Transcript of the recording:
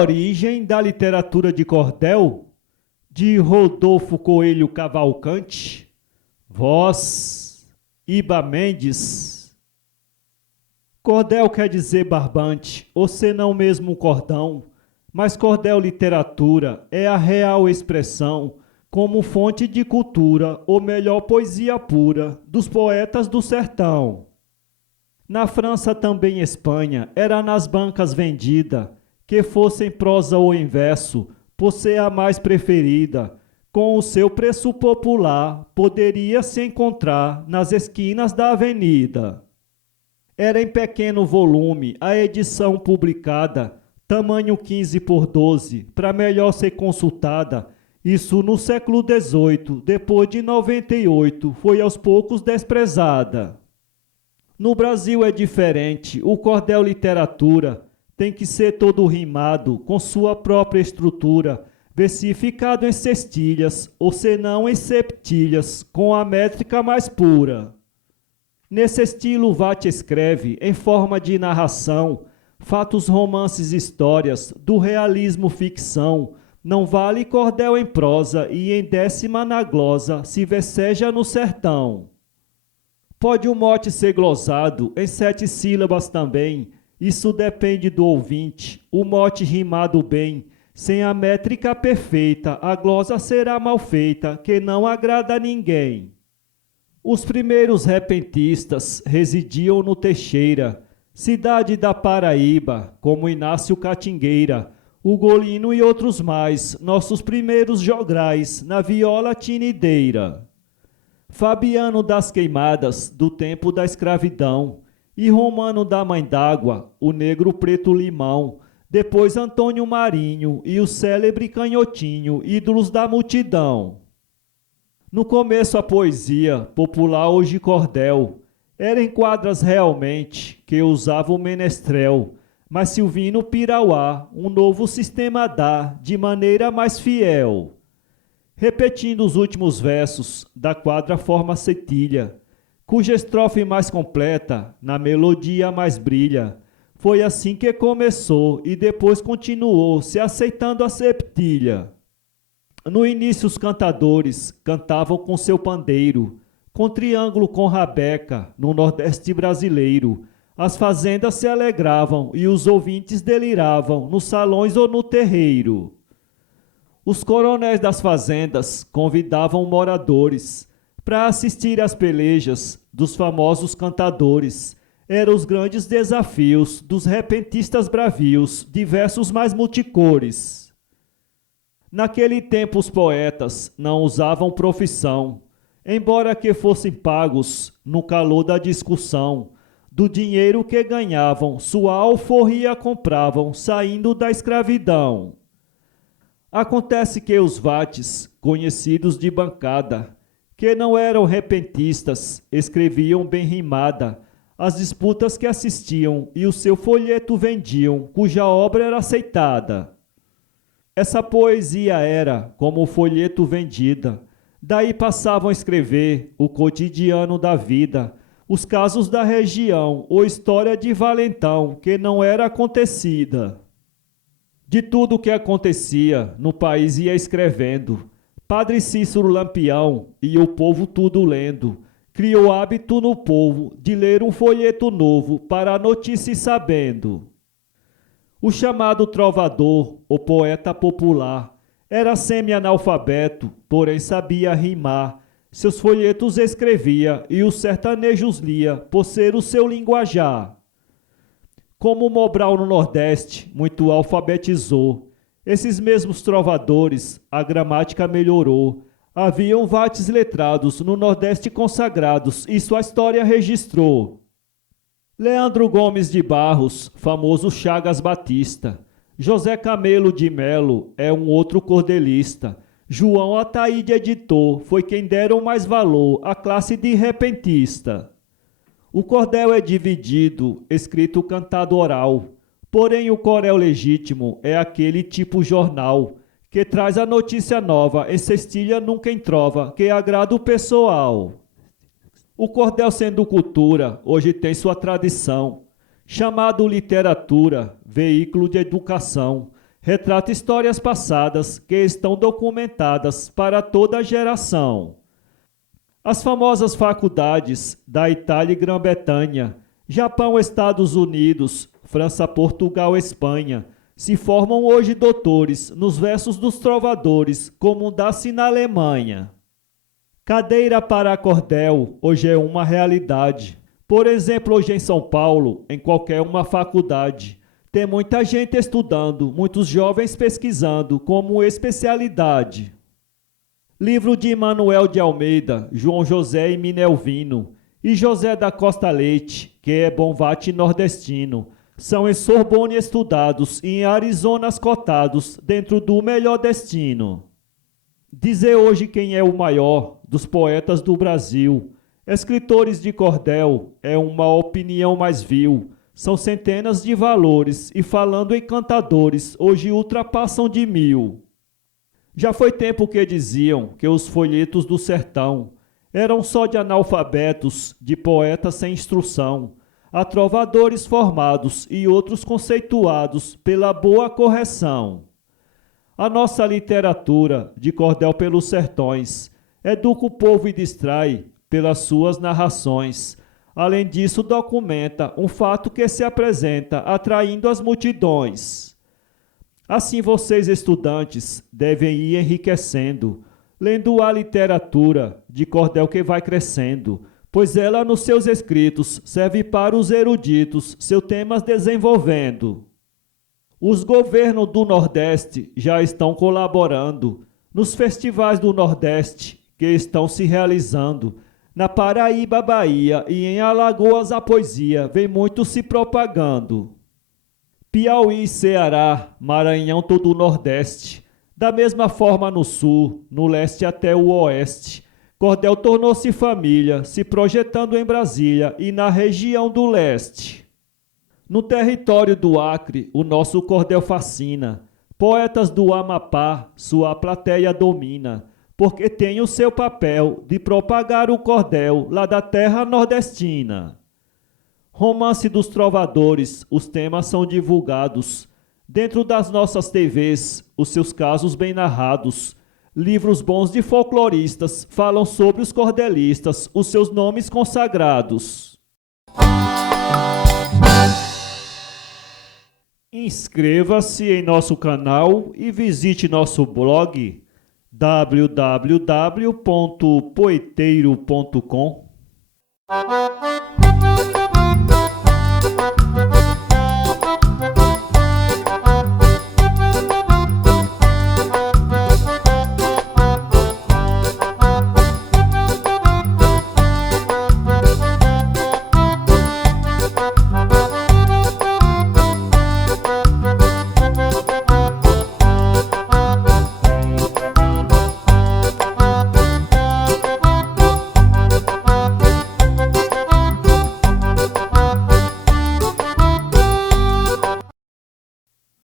origem da literatura de cordel, de Rodolfo Coelho Cavalcante, voz, Iba Mendes. Cordel quer dizer barbante, ou senão mesmo cordão, mas cordel literatura é a real expressão como fonte de cultura, ou melhor, poesia pura, dos poetas do sertão. Na França, também Espanha, era nas bancas vendida, que fosse em prosa ou em verso, por ser a mais preferida, com o seu preço popular, poderia se encontrar nas esquinas da avenida. Era em pequeno volume a edição publicada, tamanho 15 por 12, para melhor ser consultada. Isso no século XVIII, depois de 98, foi aos poucos desprezada. No Brasil é diferente, o cordel literatura tem que ser todo rimado, com sua própria estrutura, versificado em sextilhas, ou senão em septilhas, com a métrica mais pura. Nesse estilo, Watt escreve, em forma de narração, fatos, romances, histórias, do realismo ficção. Não vale cordel em prosa e em décima na glosa, se verseja no sertão. Pode o mote ser glosado em 7 sílabas também, isso depende do ouvinte, o mote rimado bem, sem a métrica perfeita, a glosa será mal feita, que não agrada a ninguém. Os primeiros repentistas residiam no Teixeira, cidade da Paraíba, como Inácio Catingueira, Ugolino e outros mais, nossos primeiros jograis na viola tinideira. Fabiano das Queimadas, do tempo da escravidão, e Romano da Mãe d'Água, o negro preto limão, depois Antônio Marinho e o célebre Canhotinho, ídolos da multidão. No começo a poesia, popular hoje cordel, era em quadras realmente que usava o menestrel, mas Silvino Pirauá um novo sistema dá, de maneira mais fiel. Repetindo os últimos versos da quadra forma cetilha, cuja estrofe mais completa, na melodia mais brilha. Foi assim que começou e depois continuou, se aceitando a septilha. No início os cantadores cantavam com seu pandeiro, com triângulo com rabeca, no Nordeste brasileiro. As fazendas se alegravam e os ouvintes deliravam, nos salões ou no terreiro. Os coronéis das fazendas convidavam moradores para assistir às pelejas dos famosos cantadores. Eram os grandes desafios dos repentistas bravios, diversos mais multicores. Naquele tempo os poetas não usavam profissão, embora que fossem pagos no calor da discussão, do dinheiro que ganhavam, sua alforria compravam, saindo da escravidão. Acontece que os vates, conhecidos de bancada, que não eram repentistas, escreviam bem rimada as disputas que assistiam e o seu folheto vendiam, cuja obra era aceitada. Essa poesia era, como o folheto vendida, daí passavam a escrever o cotidiano da vida, os casos da região ou história de valentão que não era acontecida. De tudo o que acontecia no país ia escrevendo, Padre Cícero Lampião e o povo tudo lendo, criou hábito no povo de ler um folheto novo para a notícia ir sabendo. O chamado trovador, ou poeta popular, era semi-analfabeto, porém sabia rimar. Seus folhetos escrevia e os sertanejos lia, por ser o seu linguajar. Como o Mobral no Nordeste muito alfabetizou, esses mesmos trovadores a gramática melhorou. Haviam vates letrados no Nordeste consagrados, isso a história registrou. Leandro Gomes de Barros, famoso Chagas Batista. José Camelo de Melo é um outro cordelista. João Ataíde editor, foi quem deram mais valor à classe de repentista. O cordel é dividido, escrito cantado oral. Porém o cordel legítimo é aquele tipo jornal, que traz a notícia nova em cestilha nunca em trova, que agrada o pessoal. O cordel sendo cultura, hoje tem sua tradição, chamado literatura, veículo de educação, retrata histórias passadas que estão documentadas para toda a geração. As famosas faculdades da Itália e Grã-Bretanha, Japão, Estados Unidos, França, Portugal, Espanha, se formam hoje doutores nos versos dos trovadores, como dá-se na Alemanha. Cadeira para cordel hoje é uma realidade. Por exemplo, hoje em São Paulo, em qualquer uma faculdade, tem muita gente estudando, muitos jovens pesquisando como especialidade. Livro de Manuel de Almeida, João José e Minelvino, e José da Costa Leite, que é Bonvate nordestino, são em Sorbonne estudados e em Arizonas cotados dentro do melhor destino. Dizer hoje quem é o maior dos poetas do Brasil, escritores de cordel, é uma opinião mais vil. São centenas de valores e falando em cantadores, hoje ultrapassam de 1000. Já foi tempo que diziam que os folhetos do sertão eram só de analfabetos, de poetas sem instrução, a trovadores formados e outros conceituados pela boa correção. A nossa literatura, de cordel pelos sertões, educa o povo e distrai pelas suas narrações. Além disso, documenta um fato que se apresenta atraindo as multidões. Assim, vocês, estudantes, devem ir enriquecendo, lendo a literatura de cordel que vai crescendo, pois ela, nos seus escritos, serve para os eruditos, seus temas desenvolvendo. Os governos do Nordeste já estão colaborando nos festivais do Nordeste que estão se realizando. Na Paraíba, Bahia e em Alagoas a poesia vem muito se propagando. Piauí, Ceará, Maranhão, todo o Nordeste. Da mesma forma no Sul, no Leste até o Oeste. Cordel tornou-se família, se projetando em Brasília e na região do Leste. No território do Acre, o nosso cordel fascina. Poetas do Amapá, sua plateia domina, porque tem o seu papel de propagar o cordel lá da terra nordestina. Romance dos trovadores, os temas são divulgados. Dentro das nossas TVs, os seus casos bem narrados. Livros bons de folcloristas falam sobre os cordelistas, os seus nomes consagrados. Inscreva-se em nosso canal e visite nosso blog www.poeteiro.com.